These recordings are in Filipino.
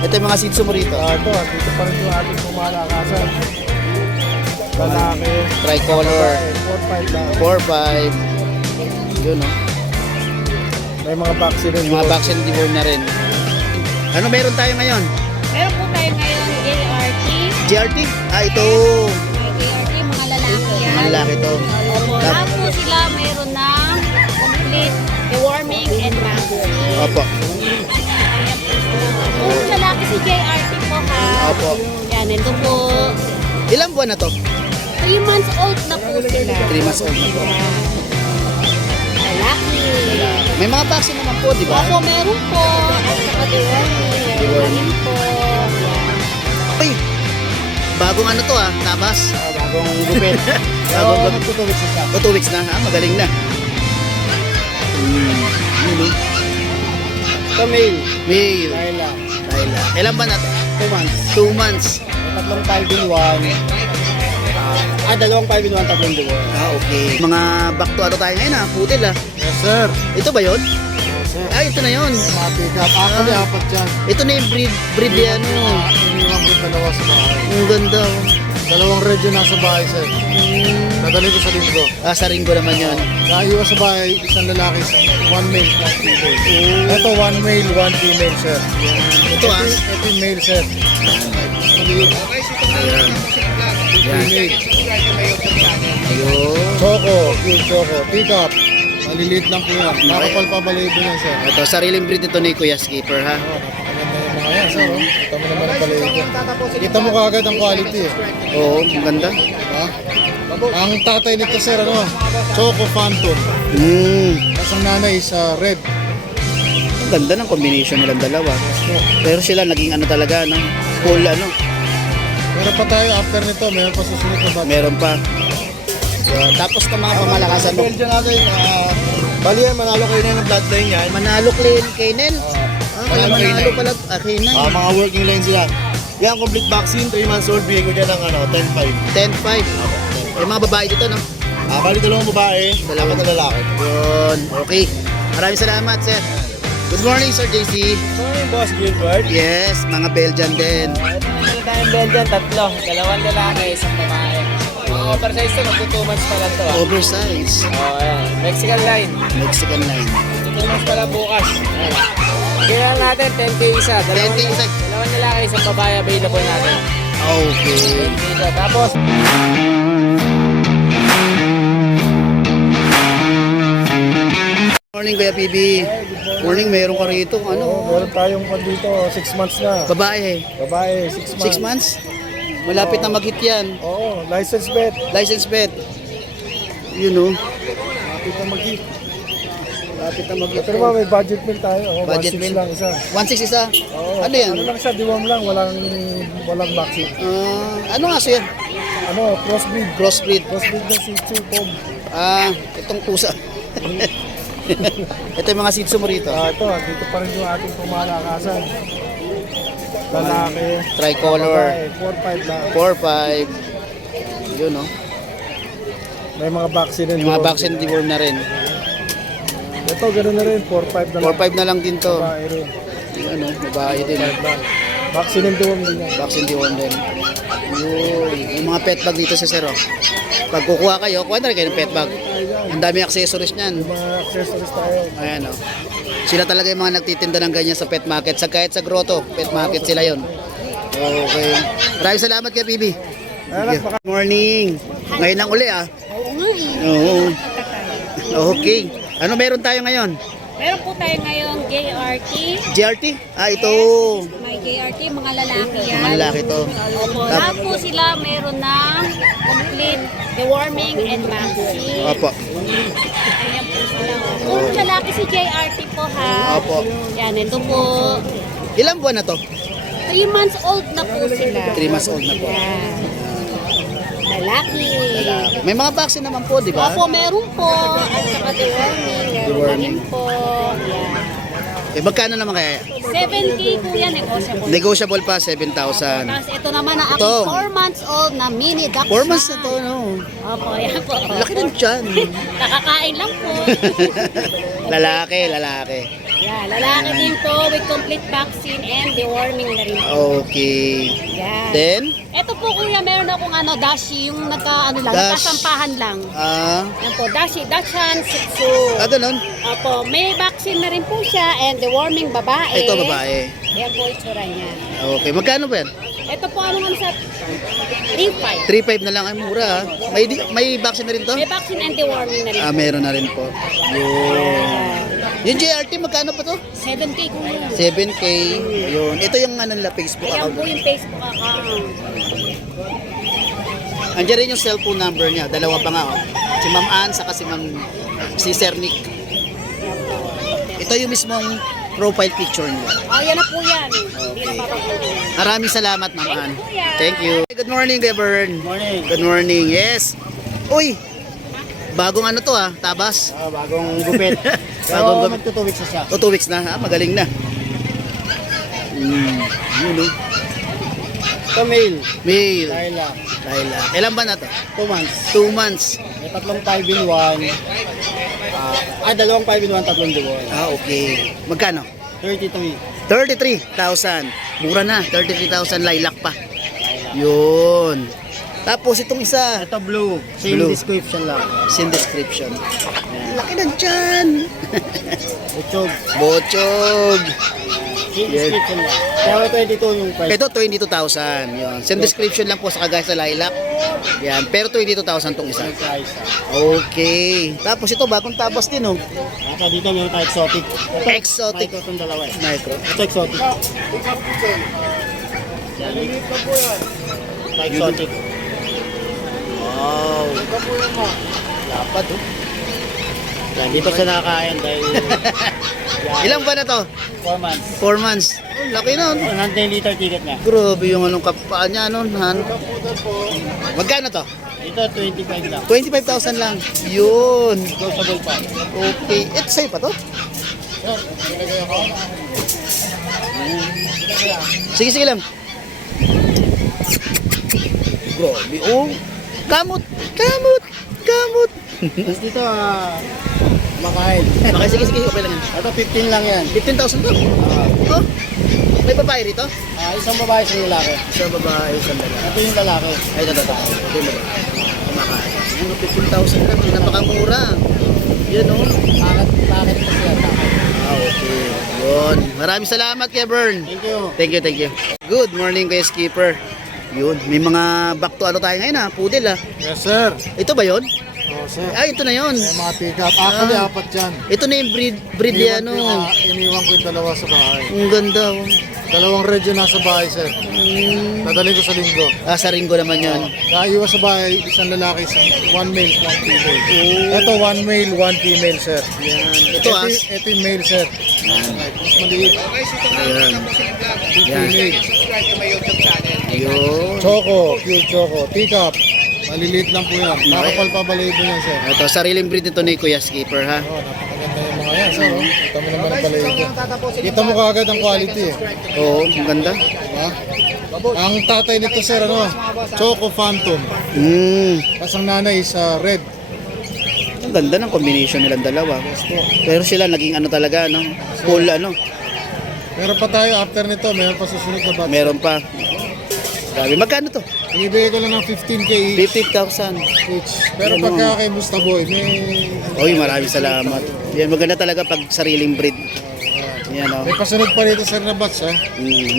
Ito yung mga sitso mo rito. Ito, dito pa rin yung ating pumalakasan. Lalaki. Tricolor. 4-5 lang. 4-5. Yun, no? May mga vaccine rin. Yung mga vaccine deworm na rin. Ano meron tayo ngayon? Meron po tayo ngayon JRT. GRT? Ito. JRT, mga lalaki yan. Mga lalaki to. Opo, lahat po sila meron na complete deworming and vaccine. Opo. Kung lalaki si JRT po ha. Opo. Yan, ito po. Ilang buwan na to? 3 months old na po sila. 3 months old na po. Lalaki. May mga vaccine naman po, di ba? Opo, meron po. At saka deworming. Deworming po. Yan. Ay, bagong ano to tabas. Bagong gupit. Bagong gupit. Magtutulit siya. O 2 weeks na, magaling na. Yun, oh. Ito male. Male. Laila. Laila. Ilan ba na to? 2 months. 2 months. May tatlong 5 in 1. Dalawang 5 in 1, tatlong diwa. Okay. Mga back to ano tayo ngayon putil Yes, sir. Ito ba yun? Yes, sir. Ay, ito na yun. Mga pick-up. Actually, apat yan. Ito na yung breed yan. Iniwan ko dalawa sa bahay. Ang ganda. Dalawang red yun nasa bahay, sir. Nadali ko sa linggo. Sa ringgo naman yun. Naiwan sa bahay, isang lalaki, 1 male, 1 female. Ito, 1 male, 1 female, sir. Ito Ito yung male, sir. Maliit. Ayan. Female. Ayun. Choco, pure choco. Pick-up. Maliliit lang po yan. Nakapal pa balayibo yan, sir. Ito, sariling breed ito ni Kuya Skipper Oh, napakaganda yung mga yan, sir. Oh. Kita mo naman ang balayibo. Kita mo kaagad ang quality, eh. Oo, ang ganda. Ha? Ang tatay nito, sir, ano? Choco Phantom. Tapos ang nanay is red. Ang ganda ng combination nilang dalawa. Pero sila naging ano talaga, no? Full ano. Meron pa tayo after nito, meron pa susunod na batch. Meron pa. Yun. Tapos itong mga pamalakasan mo. Belgian natin, bali yan, manalo kayo na ng bloodline yan. Manalo Kainen. Kaya Manalo manalo K9. pala. Kainen. Mga working line sila. Yan, complete vaccine, 3 months old, bigay ko dyan ng 10-5. 10-5. May mga babae dito, no? Bali dalawang babae, dalawa na lalaki. Yun. Okay. Maraming salamat, sir. Good morning, Sir JC. Sorry, Boss Gilbert. Yes, mga Belgian din. Ito na tayong Belgian, tatlo. Dalawang lalaki, isang babae. Mga oversize to, magto 2 months pa lang to. Oversize. Ayan. Mexican line. Mexican line. 2 months pa lang bukas. Ayan. Kailangan natin 10K isa. 10K isa. Dalawang lalaki, isang babae available natin. Okay. 10K isa. Tapos, Morning, Kuya PB. Morning, meron ka rito. Ano? Meron tayong dito, 6 months na. Babae. Babae, 6 months. 6 months? Malapit na mag-hit yan. Oo, license bet. License bet. You know. Lapit na mag-hit. Malapit na mag-hit. Ito naman, may budget meal tayo. Budget 1.6 meal. lang isa. 1.6 isa. Oo, Ano yan? Ano lang siya, diwam lang, walang vaccine. Ano nga siya? Ano, crossbreed. Crossbreed. Crossbreed na Shih Tzu, Pog. Itong pusa. Ito yung mga sitso mo rito. Ito, dito pa rin yung ating pumalakasan. Lalaki. Tricolor. 4-5 lang. 4-5. Yun, no? May mga vaccine rin. May mga vaccine deworm na rin. Ito, gano'n na rin. 4-5 na lang. 4-5 na lang din to. Babae rin. Yun, no? Babae din. 5 lang. Vaccine and deworm din yan. Vaccine deworm din. Yun. Yung mga pet bag dito sa sir, oh. Pag kukuha kayo, kuha na rin kayo ng pet bag. Ang dami accessories niyan. Yung mga accessories tayo. Ayan, oh. Sila talaga yung mga nagtitinda ng ganyan sa pet market. Kahit sa grotto, pet market sila yon. Okay. Maraming salamat kay PB. Good morning. Ngayon lang uli, Oo nga eh. Oo. Okay. Ano meron tayo ngayon? Meron po tayo ngayon JRT. GRT? Ito. May JRT, mga lalaki yan. Mga lalaki to. Opo, lahat po sila meron na complete deworming and vaccine. Opo. Ayan po sila. Kung lalaki si JRT po ha. Opo. Yan, ito po. Ilang buwan na to? 3 months old na po sila. 3 months old na po. Yan. Lalaki. May mga vaccine naman po, di ba? Opo, meron po. At saka deworming. Meron na rin po. Yan. Magkano naman kaya? 7K po yan, negotiable. Negotiable pa, 7,000. Tapos ito naman na Ito. aking 4 months old na mini dachshund. 4 months na to, no? Opo, yan po. Laki ng tiyan. Nakakain lang po. Lalaki. Yeah, lalaki din po with complete vaccine and deworming na rin po. Okay. Yan. Then, Ito po kuya, meron akong dashi, yung nagkasampahan lang. Yan po, dashi, Dachshund Shih Tzu. ganun. Opo, may vaccine na rin po siya and deworming babae. Ito, babae. Yan po itsura niya. Okay, magkano ba yan? Ito po sa 3.5. 3.5 na lang, ay mura. May vaccine na rin to? May vaccine and deworming na rin. Meron na rin po. Yung JRT, magkano pa to? 7K kuya. 7K. Ayun. Ito yung nila, Facebook Ayan account. po yung Facebook account. Andiyan rin yung cellphone number niya. Dalawa pa nga. Oh. Si Ma'am Ann, saka si Sir Nick. Ito yung mismong profile picture niya. Yan na po yan. Hindi na papagulong. Maraming salamat, Ma'am Ann. Thank you, kuya. Thank you. Good morning, Gavern. Morning. Good morning. Yes. Uy, bagong to tabas. Bagong gupit. Bagong gupit. magto 2 weeks na siya. 2 weeks na, magaling na. Yun o. Ito male. Male. Laila. Laila. Ilan ba na to? 2 months. 2 months. May tatlong 5 in 1. Dalawang 5 in 1, tatlong deworm. Okay. Magkano? 33. 33,000. Mura na. 33,000 lilac pa. Yun. Tapos itong isa. Ito blue. Same Blue. description lang. Sin description. Laki na dyan. Butchog. Bochog. Same Yes. description lang. Pero 22 yung price. Ito 22,000. Yun. Sin description lang po sa kagaya sa lilac. Yan. Pero 22,000 tong isa. Yung price. Okay. Tapos ito bagong tabas din oh. Ito dito meron tayo exotic. Ito, Exotic. Micro itong dalawa eh. Micro. Ito exotic. Yan. Ito exotic. Wow. Dapat oh. Yan. Dito siya nakakain dahil Ilang ba na to? 4 months. 4 months. Oh, laki nun. 110 liter ticket na. Grabe yung kapaan niya nun. Magkano to? Ito 25 lang. 25,000 lang. Yun. Closable pa. Okay. Ito sa'yo pa to? Sige, sige lang. Grabe. Oh. Kamot. Kamot. Kamot. Tapos dito makain. Okay, sige, sige. Okay lang yan. Ito 15 lang yan. 15,000 to. Oh. May babae rito? Isang babae sa lalaki. Isang babae, isang lalaki. Ito yung lalaki. Ay, ito. Ito yung babae. Kumakain. Ano, 15,000 lang. Napakamura. Yan oh. Bakit ito siya? Okay. Yun. Maraming salamat, Kevin. Thank you. Thank you, thank you. Good morning, kuya Skipper. Yun. May mga back to tayo ngayon ha. Poodle ha. Yes, sir. Ito ba yun? Oh, sir. Ay, ito na yun. May mga pick-up. Actually, 4 yan. Ito na yung breed niya, ano. Iniwan ko yung dalawa sa bahay. Ang ganda oh. Dalawang red yun nasa bahay, sir. Dadalhin ko sa linggo. Sa Ringo naman yun. Naiwan sa bahay, isang lalaki, 1 male, 1 female. Ito, 1 male, 1 female, sir. Yan. Ito ah. Ito yung male, sir. Mas maliit. Ayan. Yan. Female. Yun. Choco, pure choco. Teacup. Maliliit lang po yan. Nakapal pa balayibo yan, sir. Ito, sariling breed ito ni Kuya Skipper ha. Oh, napakaganda yung mga yan, sir. Oh. Kita mo naman ang balayibo. Kita mo kaagad ang quality eh. Oo, ang ganda. Diba? Ang tatay nito, sir, Choco Phantom. Tapos ang nanay is red. Ang ganda ng combination nilang dalawa. Pero sila naging talaga, full Meron pa tayo after nito, meron pa susunod na batch. Meron pa. Grabe, magkano to? Ibigay ko lang ng 15K each. 50,000. Pero Yan, pagka kay Mustaboy, may... Oy, maraming salamat. Yan, maganda talaga pag sariling breed. Yan May pasunod pa rito, sir, na batch, ha?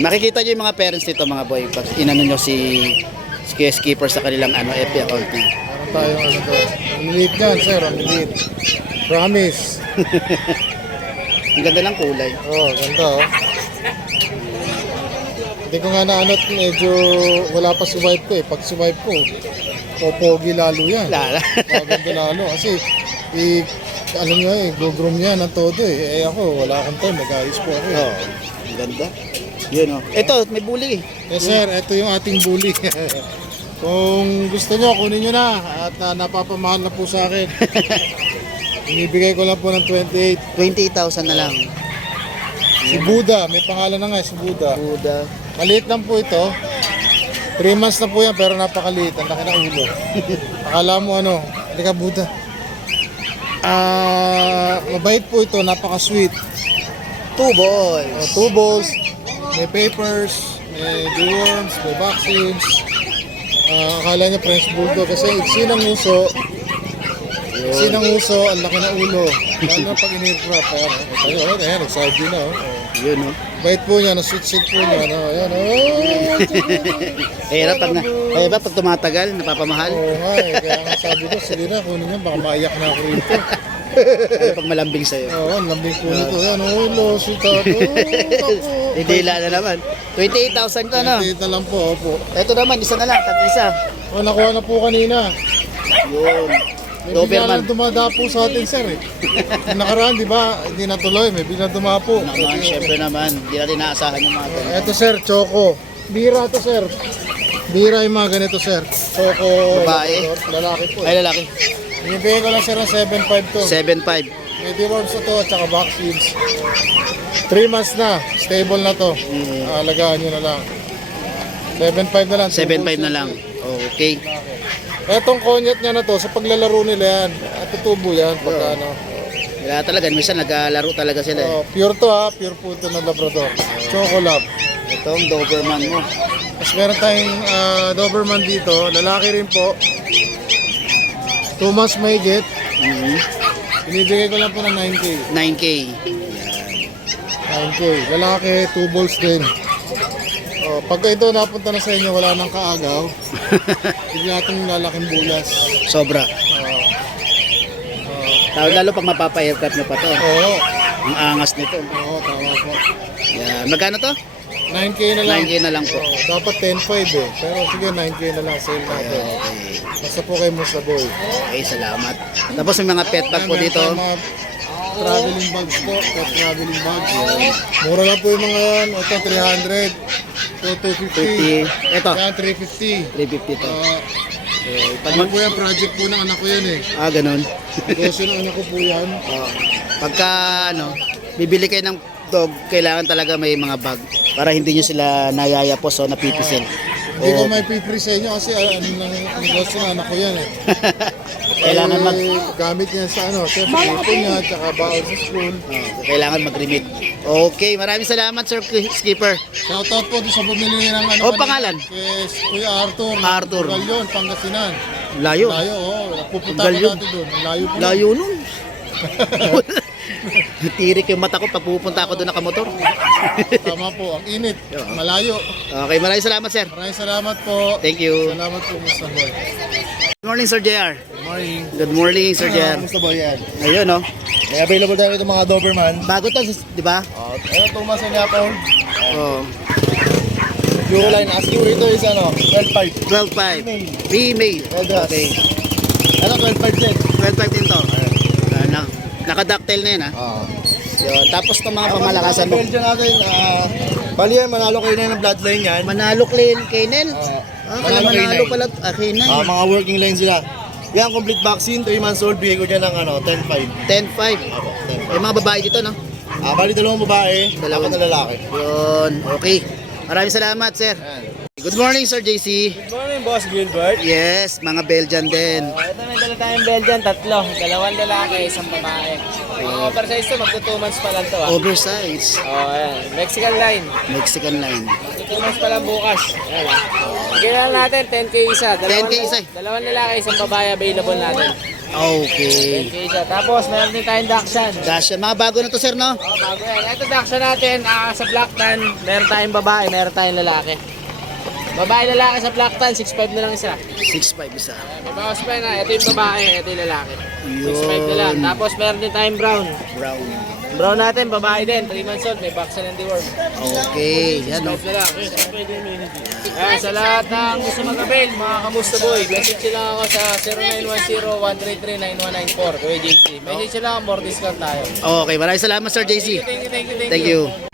Makikita nyo yung mga parents nito, mga boy. Pag inano nyo si Kuya Skipper sa kanilang FB account niya. Meron tayong to. Ang liit yan, sir, ang liit. Promise. Ang ganda ng kulay. Oh, ganda, oh. Hindi ko nga medyo wala pa si wife ko eh. Pag si wife ko, popogi lalo yan. Lala. Ganda lalo. Kasi, alam nyo go-groom niya ng todo eh. Ako, wala akong time, mag-ayos po ako. Oh, ang ganda. Yun oh. Ito, may bully. Yes sir, ito yung ating bully. Kung gusto nyo, kunin nyo na. At napapamahal na po sa akin. Inibigay ko lang po ng 28. 28,000 na lang. Si Buddha, may pangalan na nga si Buddha. Buda. Maliit lang po ito. 3 months na po yan pero napakaliit. Ang laki ng ulo. Akala mo hindi ka Buddha. Mabait po ito, napaka-sweet. 2 balls. 2 balls, may papers, may deworms, may vaccines. Akala niya French Bulldog kasi sinang uso. Sinang uso, ang laki ng ulo. Lalo na pag in-aircraft. Ayan, nag-side na. Yun, no? Bait po niya, na-sweet po niya. Ayan, Kaya ba pag tumatagal, napapamahal? Oo nga eh, kaya nga sabi ko, sige na, kunin niya, baka maiyak na ako rito. Kaya pag malambing sa'yo. Oo, ang lambing po nito. Ayan, lawsuit ako. Hindi na naman. 28,000 ka, no? Kita lang po, opo. Ito naman, isa na lang, tag-isa. Nakuha na po kanina. Yun. May Doberman. bigla lang dumadapo sa atin, sir eh. Yung nakaraan, di ba, hindi natuloy, may bigla dumapo. Naman, syempre naman. Hindi natin naasahan yung mga ganun. Eto sir, Choco. Bira to sir. Bira yung mga ganito sir. Choco. Babae? Lalaki po. Ay, lalaki. Binibigay ko lang sir ng 7.5 to. 7.5. May deworms na to at saka vaccines. 3 months na. Stable na to. Alagaan nyo na lang. 7.5 na lang. 7.5 na lang. Okay. Etong konyat niya na to, sa paglalaro nila yan. At tutubo yan. Pagka ano. Kaya talaga, minsan naglalaro talaga sila eh. Pure to ha. Pure po ito ng Labrador. Choco Lab. Itong Doberman mo. Tapos meron tayong Doberman dito. Lalaki rin po. 2 months may get. Binibigay ko lang po ng 9K. 9K. 9K. Lalaki, 2 balls din. Pagka ito napunta na sa inyo, wala nang kaagaw. Bigla itong lalaking bulas. Sobra. Lalo pag mapapa-aircraft nyo pa to. Oo. Ang angas nito. Oo, tama po. Yan. Magkano to? 9K na lang. 9K na lang po. Dapat 10.5 eh. Pero sige, 9K na lang sale natin. Okay. Basta po kay Musta Boy. Okay, salamat. Tapos may mga pet bag po Meron dito. tayong mga traveling bags po. Traveling bags. Mura lang po yung mga yan. Ito 300. Ito 250. 50. Ito, Yan 350. 350 to. Ano po yan? Project po ng anak ko yan eh. Ganun. Negosyo ng anak ko po yan. Pagka bibili kayo ng dog, kailangan talaga may mga bag para hindi nyo sila nayayapos o napipisil. Hindi ko may pipre sa inyo kasi ano lang negosyo ng anak ko yan eh. Kailangan mag gamit niya sa ano, siyempre ipon niya, tsaka baon sa school. kailangan mag-remit. Okay, maraming salamat Sir Skipper. Shoutout po doon sa bumili ng ano. Pangalan? Kay Kuya Arthur. Arthur. Galyon, Pangasinan. Layo. Layo, pupunta Galyon. ko natin doon. Layo po. Layo nun. Tirik yung mata ko pag pupunta ako doon nakamotor. Tama po, ang init. Malayo. Okay, maraming salamat sir. Maraming salamat po. Thank you. Salamat po, Mr. Boy. Good morning Sir JR. Good morning. Good morning Sir JR. Mr. Boy yan. Ayun no. May available tayo itong mga Doberman. Bago to, di ba? Ano, Thomas and Yapon. Oh. Euro line, asking rate is ano, 12.5. 12.5. Female. Edas. Okay. Ano, 12.5 din. 12.5 din to. Naka-ductile na yun ha. Yun. Tapos itong mga pamalakasan mo. Belgian natin, bali yan, manalo kayo na ng bloodline yan. Manalo clean Kenel. Kaya manalo K9. pala. Kenel. Mga working line sila. Yan, complete vaccine, 3 months old, bigay ko dyan ng ano, 10.5. 10.5. May mga babae dito no? Bali dalawang babae, Dalawang. apat na lalaki. Yun. Okay. Maraming salamat sir. Good morning Sir JC. Good morning, Boss Gilbert. Yes, mga Belgian din. Ito may dala tayong Belgian, 3. 2 lalaki, 1 babae. Mga oversize to, magto 2 months pa lang to. Oversize. Ayan. Mexican line. Mexican line. Magto 2 months pa lang bukas. Ayan. Bigyan natin 10K isa. 10K isa. 2 lalaki, 1 babae available natin. Okay. 10K isa. Tapos meron din tayong Dachshund. Dasha, mga bago na to sir no? Bago yan. Ito Dachshund natin, sa Black Tan, meron tayong babae, meron tayong lalaki. Babae lalaki sa Black Tan, 6'5 na lang isa. 6.5 isa. May bawas pa na. Ito yung babae, ito yung lalaki. 6'5 na lang. Yun. Tapos meron din tayong brown. Brown. Brown natin, babae din, 3 months old, may vaccine and deworm. Okay. Yan no. 6'5 na lang. Ayan, sa lahat ng gusto mag-avail, mga kamusta boy, message lang ako sa 0910-133-9194, Kuya JC. Message lang, more discount tayo. Okay, maraming salamat Sir JC. Thank you. Thank you.